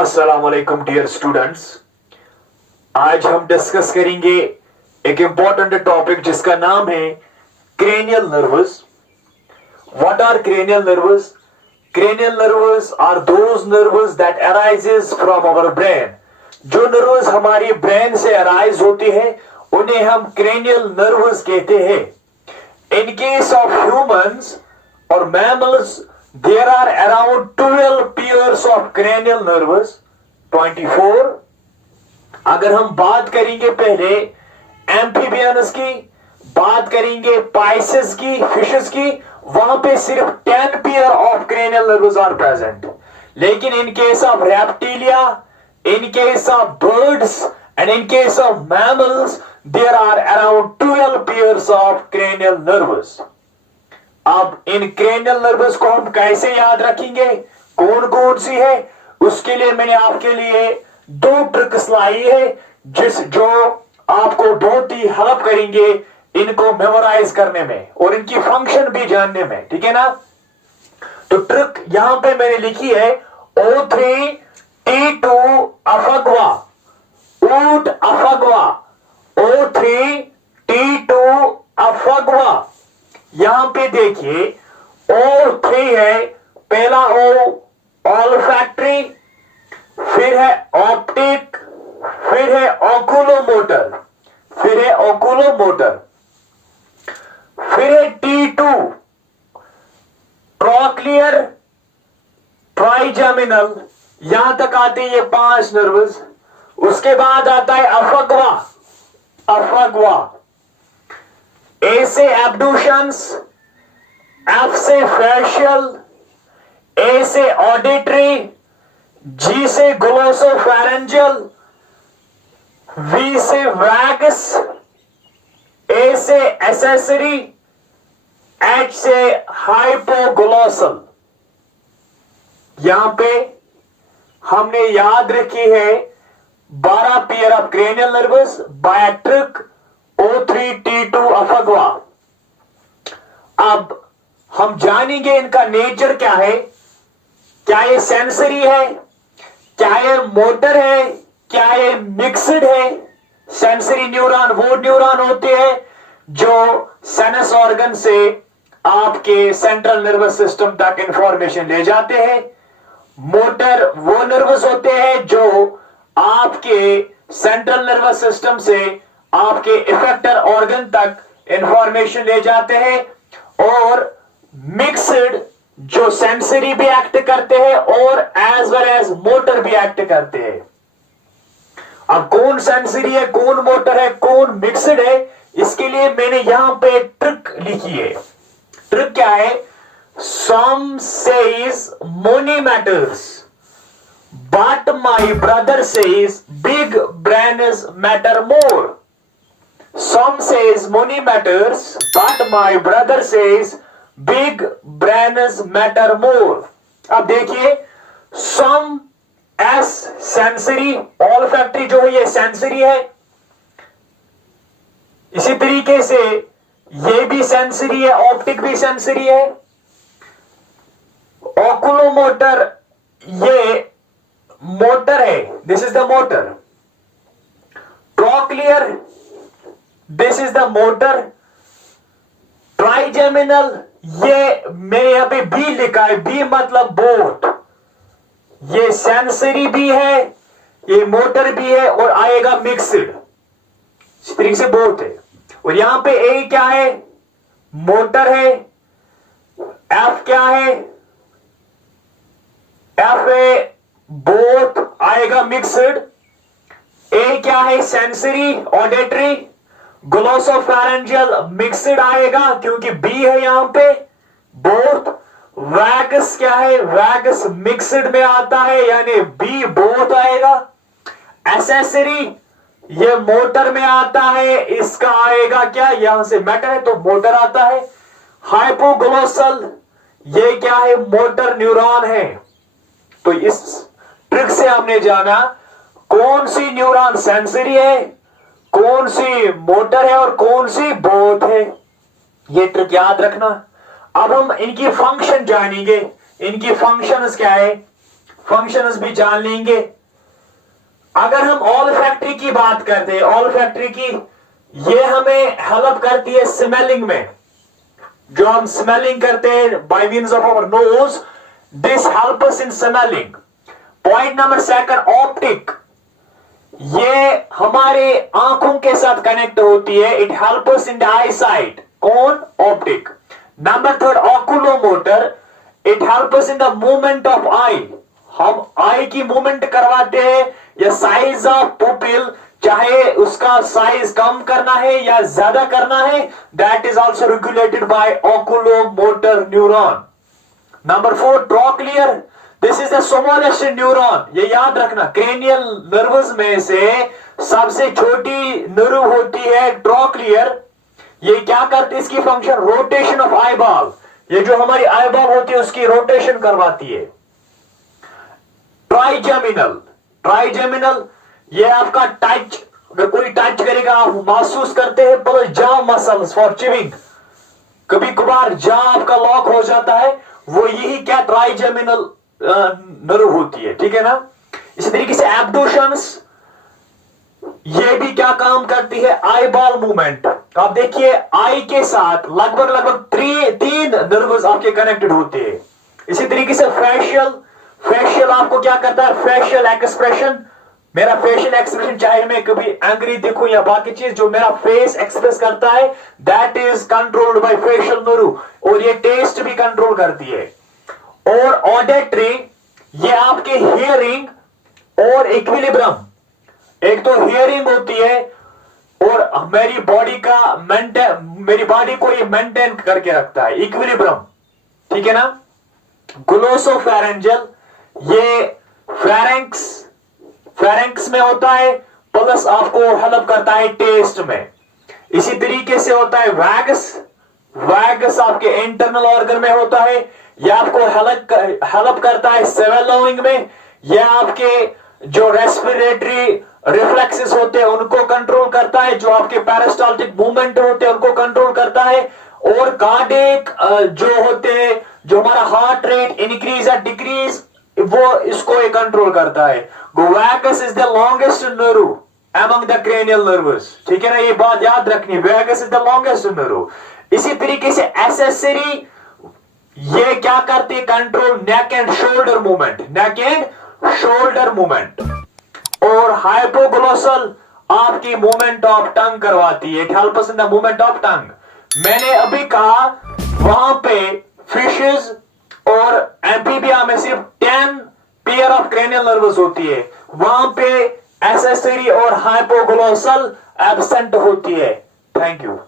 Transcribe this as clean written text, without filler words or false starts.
अस्सलाम वालेकुम dear students. आज हम डिस्कस करेंगे एक इंपॉर्टेंट टॉपिक जिसका नाम है cranial nerves. What are cranial nerves? Cranial nerves are those nerves that arises from our brain. जो नर्व्स हमारी ब्रेन से अराइज होती है उन्हें हम क्रेनियल नर्व्स कहते हैं। इन केस ऑफ ह्यूमंस और mammals there are around 12 pairs of cranial nerves, 24। अगर हम बात करेंगे पहले एम्फीबियंस की, बात करेंगे पाइसेस की, फिशेस की, वहां पे सिर्फ 10 pair of cranial nerves are present। लेकिन इन case of reptilia, in case of birds and in case of mammals there are around 12 pairs of cranial nerves। अब इन क्रेनियल नर्व्स को हम कैसे याद रखेंगे, कौन कौन सी है, उसके लिए मैंने आपके लिए दो ट्रिक्स लाई है जो आपको बहुत ही हेल्प करेंगे इनको मेमोराइज करने में और इनकी फंक्शन भी जानने में। ठीक है ना? तो ट्रिक यहां पे मैंने लिखी है O3T2 अफगवा, ऊट अफगवा, O3T2 अफगवा। यहां पे देखिए O3 है, पहला O ऑल्फैक्टरी, फिर है ऑप्टिक, फिर है ओकुलोमोटर, फिर है ओकुलोमोटर, फिर है T2 ट्रॉक्लियर, ट्राइजेमिनल। यहां तक आते हैं ये 5 नर्व्स। उसके बाद आता है अफगवा, अफगवा। ए से एब्डूशंस, एफ से फेशियल, ए से ऑडिटरी, जी से ग्लोसोफेरेंजियल, वी से वैगस, ए से एसेसरी, एच से हाइपोग्लोसल। यहां पे हमने याद रखी है 12 pair of cranial nerves by trick O3T2 अफगवा। अब हम जानेंगे इनका नेचर क्या है, क्या ये सेंसरी है, क्या ये मोटर है, क्या ये मिक्सड है। सेंसरी न्यूरॉन वो न्यूरॉन होते हैं जो सेनस ऑर्गन से आपके सेंट्रल नर्वस सिस्टम तक इंफॉर्मेशन ले जाते हैं। मोटर वो नर्वस होते हैं जो आपके सेंट्रल नर्वस सिस्टम से आपके इफेक्टर ऑर्गन तक इंफॉर्मेशन ले जाते हैं। और मिक्सड जो सेंसरी भी एक्ट करते हैं और एज वेल एज मोटर भी एक्ट करते हैं। अब कौन सेंसरी है, कौन मोटर है, कौन मिक्सड है, इसके लिए मैंने यहां पे ट्रिक लिखी है। ट्रिक क्या है? Some says money matters but my brother says big brain is matter more. Some says money matters, but my brother says big brains matter more। अब देखिए some as sensory, olfactory जो है ये sensory है। इसी तरीके से ये भी sensory है, optic भी sensory है। oculomotor ये मोटर है, this is the motor। trochlear this is the motor. Trigeminal ये मैंने यहां पे बी लिखा है, बी मतलब बोथ। ये सेंसरी भी है, ये मोटर भी है और आएगा मिक्सड, इस तरीके से बोथ है। और यहां पे ए क्या है? मोटर है। एफ क्या है? एफ है बोथ, आएगा मिक्सड। ए क्या है? सेंसरी, ऑडिटरी, ग्लोसोफेरेंजियल, मिक्सड आएगा क्योंकि बी है यहां पे, बोथ। वैगस क्या है? वैगस मिक्सड में आता है यानी बी बोथ आएगा। एसेसरी ये मोटर में आता है, इसका आएगा क्या? यहां से मैटर है तो मोटर आता है। हाइपोग्लोसल ये क्या है? मोटर न्यूरॉन है। तो इस ट्रिक से हमने जाना कौन सी न्यूरॉन सेंसरी है, कौन सी मोटर है और कौन सी बोथ है। ये ट्रिक याद रखना। अब हम इनकी फंक्शन जानेंगे। इनकी फंक्शंस क्या है? फंक्शंस भी जान लेंगे। अगर हम ऑल्फैक्टरी की बात करते हैं, ऑल्फैक्टरी की ये हमें हेल्प करती है स्मेलिंग में। जो हम स्मेलिंग करते हैं by means of our nose, this help us in smelling. Point number second, optic, ये हमारे आंखों के साथ कनेक्ट होती है। It help us in the eye sight. कौन? Optic. Number third, oculomotor, it help us in the movement of eye. हम eye की मूवमेंट करवाते हैं या साइज ऑफ पुपिल, चाहे उसका साइज कम करना है या ज्यादा करना है, that is also regulated by oculomotor neuron. Number four, trochlear, this is the smallest neuron. ये याद रखना, क्रेनियल नर्व्स में से सबसे छोटी नर्व होती है ट्रॉक्लियर। ये क्या करती है? इसकी फंक्शन रोटेशन ऑफ आईबॉल, ये जो हमारी आईबॉल होती है उसकी रोटेशन करवाती है। ट्राइजेमिनल, ट्राइजेमिनल ये आपका टच, अगर कोई टच करेगा आप महसूस करते हैं। Plus jaw muscles for chewing, कभी कभार जॉ आपका लॉक हो जाता है, वो यही क्या ट्राइजेमिनल नर्व होती है, ठीक है ना। इसी तरीके से एब्डोशंस, ये भी क्या काम करती है? Eye ball movement. आप देखिए आई के साथ लगभग लगभग तीन नर्व्स आपके कनेक्टेड होते हैं। इसी तरीके से फेशियल, फेशियल आपको क्या करता है? फेशियल एक्सप्रेशन, मेरा फेशियल एक्सप्रेशन चाहे मैं कभी एंग्री दिखूं या बाकी चीज, जो मेरा फेस एक्सप्रेस करता है that is controlled by facial nerve. और ये टेस्ट भी कंट्रोल करती है। और ऑडिटरी, ये आपके हियरिंग और इक्विलिब्रियम, एक तो हियरिंग होती है और मेरी बॉडी का मेरी बॉडी को ये मेंटेन करके रखता है, इक्विलिब्रियम, ठीक है ना। ग्लोसोफेरेंजियल, ये फेरेंक्स में होता है, प्लस आपको हेल्प करता है टेस्ट में। इसी तरीके से होता है वैगस, वैगस आपके इंटरनल ऑर्गन में होता है, यह आपको हेल्प करता है स्वेलोइंग में। यह आपके जो रेस्पिरेटरी रिफ्लेक्सेस होते हैं उनको कंट्रोल करता है, जो आपके पेरिस्टाल्टिक मूवमेंट होते हैं उनको कंट्रोल करता है। और कार्डियक जो होते हैं, जो हमारा हार्ट रेट इंक्रीज या डिक्रीज, वो इसको कंट्रोल करता है। Vagus is the longest nerve among the cranial nerves, ठीक है ना, ये बात याद रखनी। Vagus is the longest nerve. इसी तरीके से एसेसरी, ये क्या करती है? Control neck and shoulder movement, neck and shoulder movement. और हाइपोग्लोसल आपकी मूवमेंट ऑफ टंग करवाती है, it helps us in the movement of tongue. मैंने अभी कहा वहां पे फिशेस और एम्फीबिया में सिर्फ 10 पेयर ऑफ क्रेनियल नर्व्स होती है, वहां पे एसेसरी और हाइपोग्लोसल एब्सेंट होती है। Thank you.